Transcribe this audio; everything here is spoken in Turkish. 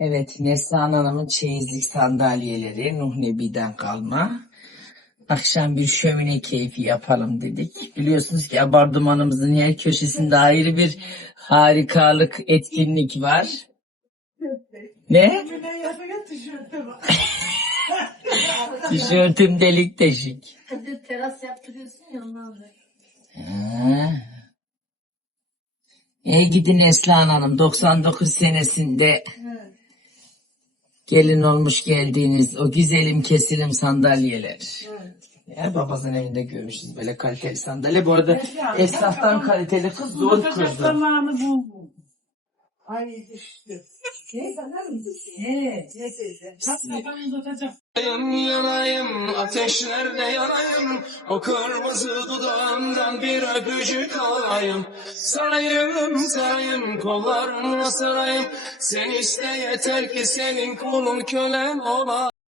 Evet, Neslihan Hanım'ın çeyizlik sandalyeleri Nuh Nebi'den kalma. Akşam bir şömine keyfi yapalım dedik. Biliyorsunuz ki apartmanımızın her köşesinde ayrı bir harikalık, etkinlik var. Ne? Tişörtüm delik deşik. Hadi teras yaptırıyorsun ya ondan da. Gidi Neslihan Hanım 99 senesinde gelin olmuş geldiğiniz o güzelim kesilim sandalyeler. Ya babasının evinde görmüşüz böyle kaliteli sandalye. Bu arada esnaftan kaliteli kız zor kızdı. Ay düştü. Ne sanırım? Ne teyze? Yanayım, ateşlerde yanayım, o kırmızı dudağından bir öpücük alayım. Sarayım, kollarına sarayım, sen iste yeter ki senin kulun kölem olayım.